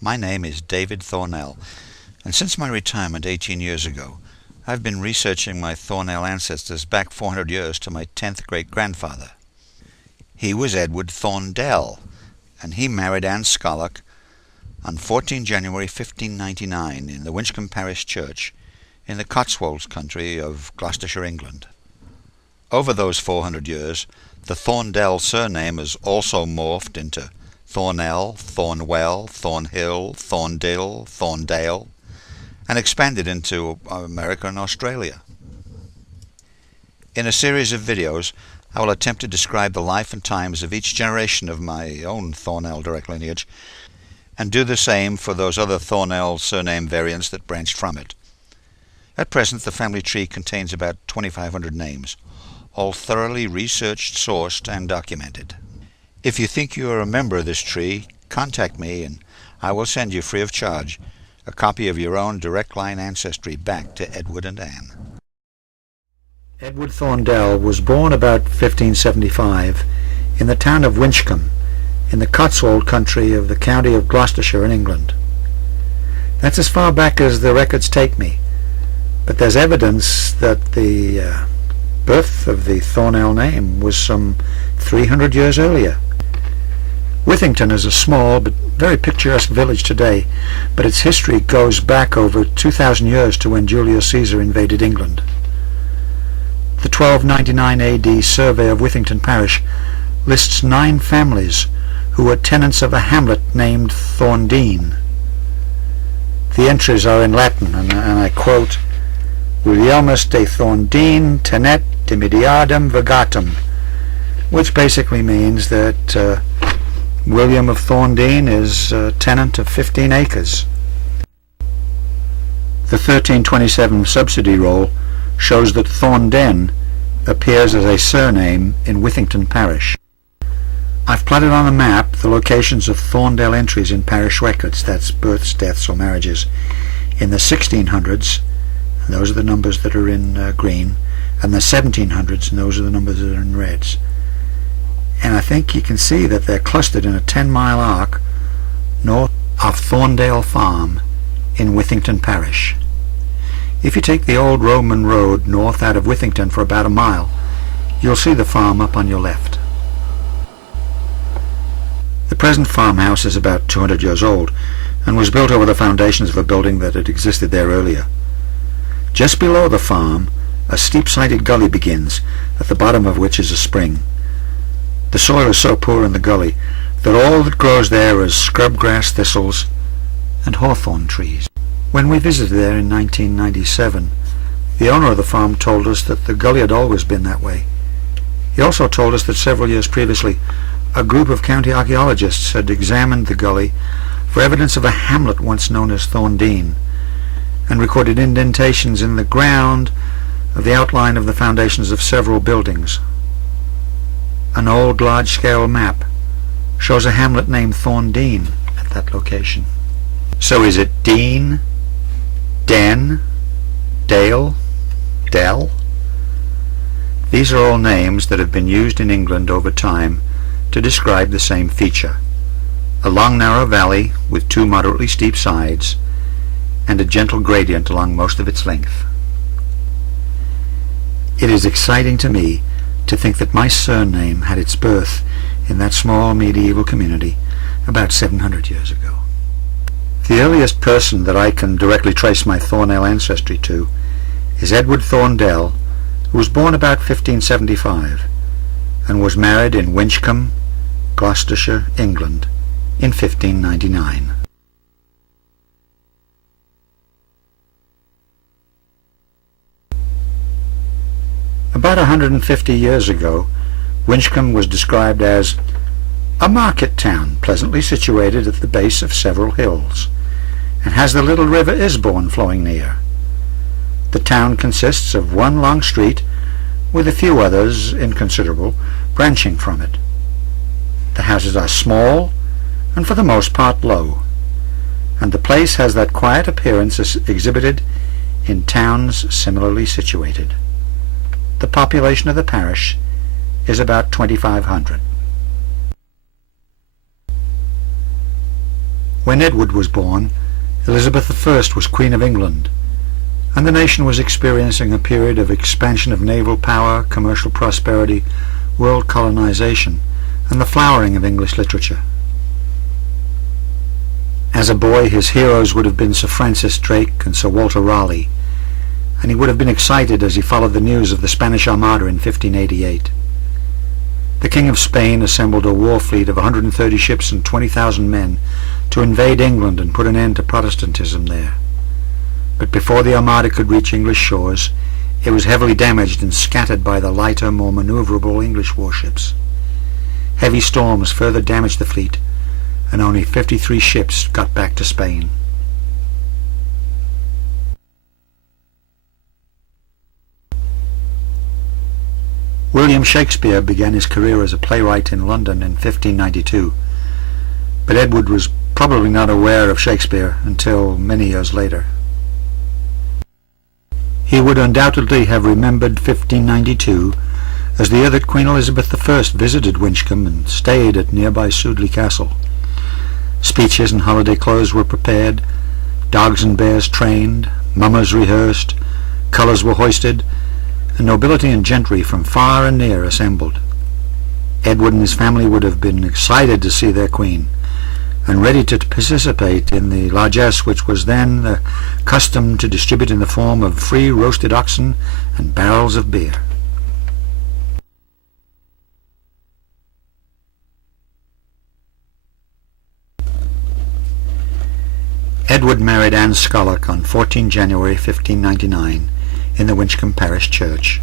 My name is David Thornell, and since my retirement 18 years ago, I've been researching my Thornell ancestors back 400 years to my 10th great-grandfather. He was Edward Thorndell, and he married Anne Scarlock on 14 January 1599 in the Winchcombe Parish Church in the Cotswolds country of Gloucestershire, England. Over those 400 years, the Thorndell surname has also morphed into Thornell, Thornwell, Thornhill, Thorndill, Thorndale, and expanded into America and Australia. In a series of videos, I will attempt to describe the life and times of each generation of my own Thornell direct lineage, and do the same for those other Thornell surname variants that branched from it. At present, the family tree contains about 2,500 names, all thoroughly researched, sourced, and documented. If you think you are a member of this tree, contact me and I will send you free of charge a copy of your own direct line ancestry back to Edward and Anne. Edward Thorndell was born about 1575 in the town of Winchcombe in the Cotswold country of the county of Gloucestershire in England. That's as far back as the records take me, but there's evidence that the birth of the Thornell name was some 300 years earlier. Withington is a small but very picturesque village today, but its history goes back over 2,000 years to when Julius Caesar invaded England. The 1299 AD survey of Withington Parish lists 9 families who were tenants of a hamlet named Thorndene. The entries are in Latin, and I quote, Williamus de Thorndene tenet dimidiadum vegatum, which basically means that William of Thorndene is a tenant of 15 acres. The 1327 subsidy roll shows that Thornden appears as a surname in Withington Parish. I've plotted on a map the locations of Thorndell entries in parish records, that's births, deaths, or marriages, in the 1600s, and those are the numbers that are in green, and the 1700s, and those are the numbers that are in reds. And I think you can see that they're clustered in a 10-mile arc north of Thorndale Farm in Withington Parish. If you take the old Roman road north out of Withington for about a mile, you'll see the farm up on your left. The present farmhouse is about 200 years old and was built over the foundations of a building that had existed there earlier. Just below the farm, a steep-sided gully begins, at the bottom of which is a spring. The soil is so poor in the gully that all that grows there is scrub grass, thistles, and hawthorn trees. When we visited there in 1997, the owner of the farm told us that the gully had always been that way. He also told us that several years previously, a group of county archaeologists had examined the gully for evidence of a hamlet once known as Thorndene, and recorded indentations in the ground of the outline of the foundations of several buildings. An old large-scale map shows a hamlet named Thorndene at that location. So is it Dean, Den, Dale, Dell? These are all names that have been used in England over time to describe the same feature: a long narrow valley with 2 moderately steep sides and a gentle gradient along most of its length. It is exciting to me to think that my surname had its birth in that small medieval community about 700 years ago. The earliest person that I can directly trace my Thornell ancestry to is Edward Thorndell, who was born about 1575 and was married in Winchcombe, Gloucestershire, England, in 1599. About 150 years ago, Winchcombe was described as a market town pleasantly situated at the base of several hills, and has the little river Isbourne flowing near. The town consists of one long street, with a few others, inconsiderable, branching from it. The houses are small, and for the most part low, and the place has that quiet appearance exhibited in towns similarly situated. The population of the parish is about 2,500. When Edward was born, Elizabeth I was Queen of England, and the nation was experiencing a period of expansion of naval power, commercial prosperity, world colonization, and the flowering of English literature. As a boy, his heroes would have been Sir Francis Drake and Sir Walter Raleigh, and he would have been excited as he followed the news of the Spanish Armada in 1588. The King of Spain assembled a war fleet of 130 ships and 20,000 men to invade England and put an end to Protestantism there. But before the Armada could reach English shores, it was heavily damaged and scattered by the lighter, more maneuverable English warships. Heavy storms further damaged the fleet, and only 53 ships got back to Spain. William Shakespeare began his career as a playwright in London in 1592, but Edward was probably not aware of Shakespeare until many years later. He would undoubtedly have remembered 1592 as the year that Queen Elizabeth I visited Winchcombe and stayed at nearby Sudeley Castle. Speeches and holiday clothes were prepared, dogs and bears trained, mummers rehearsed, colours were hoisted, and nobility and gentry from far and near assembled. Edward and his family would have been excited to see their queen, and ready to participate in the largesse which was then the custom to distribute in the form of free roasted oxen and barrels of beer. Edward married Anne Scollock on 14 January 1599 in the Winchcombe Parish Church.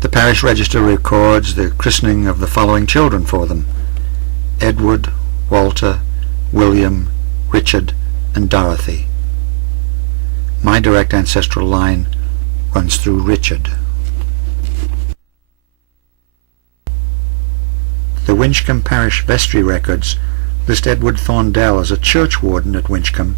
The parish register records the christening of the following children for them: Edward, Walter, William, Richard, and Dorothy. My direct ancestral line runs through Richard. The Winchcombe Parish vestry records list Edward Thorndell as a churchwarden at Winchcombe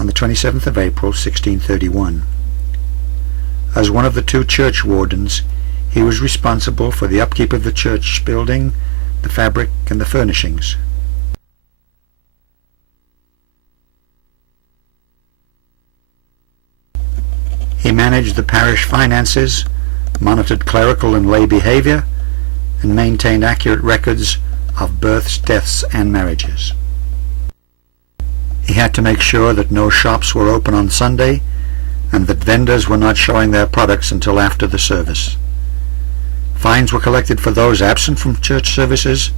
on the 27th of April 1631. As one of the two churchwardens, he was responsible for the upkeep of the church building, the fabric, and the furnishings. He managed the parish finances, monitored clerical and lay behaviour, and maintained accurate records of births, deaths, and marriages. He had to make sure that no shops were open on Sunday and that vendors were not showing their products until after the service. Fines were collected for those absent from church services,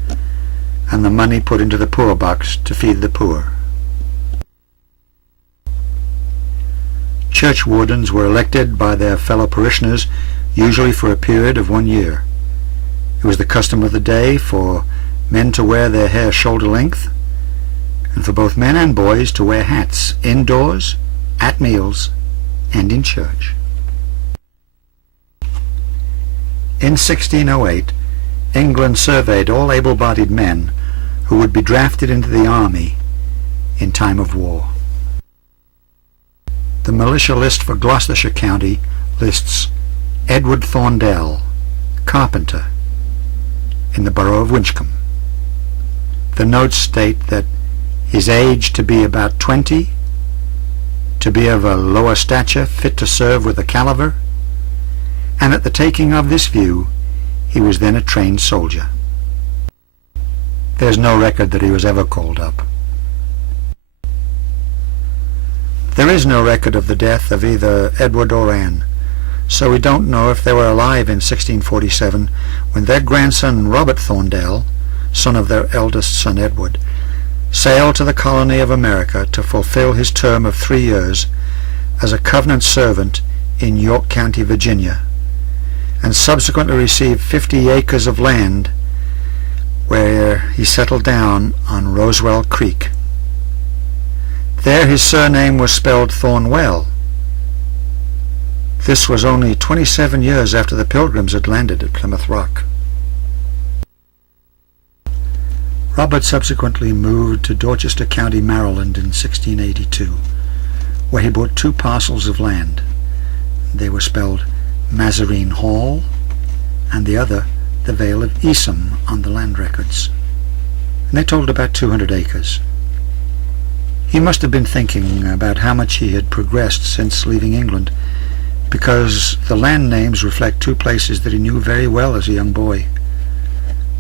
and the money put into the poor box to feed the poor. Churchwardens were elected by their fellow parishioners, usually for a period of 1 year. It was the custom of the day for men to wear their hair shoulder length, and for both men and boys to wear hats indoors, at meals, and in church. In 1608, England surveyed all able-bodied men who would be drafted into the army in time of war. The militia list for Gloucestershire County lists Edward Thorndell, carpenter, in the borough of Winchcombe. The notes state that his age to be about 20, to be of a lower stature, fit to serve with a caliver, and at the taking of this view, he was then a trained soldier. There's no record that he was ever called up. There is no record of the death of either Edward or Anne, so we don't know if they were alive in 1647 when their grandson Robert Thorndell, son of their eldest son Edward, sailed to the colony of America to fulfill his term of 3 years as a covenant servant in York County, Virginia, and subsequently received 50 acres of land where he settled down on Rosewell Creek. There his surname was spelled Thornwell. This was only 27 years after the Pilgrims had landed at Plymouth Rock. Robert subsequently moved to Dorchester County, Maryland in 1682, where he bought 2 parcels of land. They were spelled Mazarine Hall, and the other the Vale of Esom on the land records, and they totaled about 200 acres. He must have been thinking about how much he had progressed since leaving England, because the land names reflect two places that he knew very well as a young boy.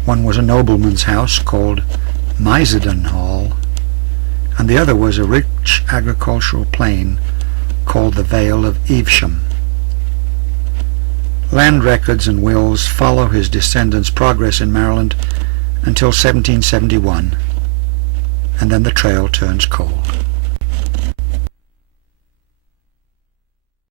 One was a nobleman's house called Miseden Hall, and the other was a rich agricultural plain called the Vale of Evesham. Land records and wills follow his descendants' progress in Maryland until 1771, and then the trail turns cold.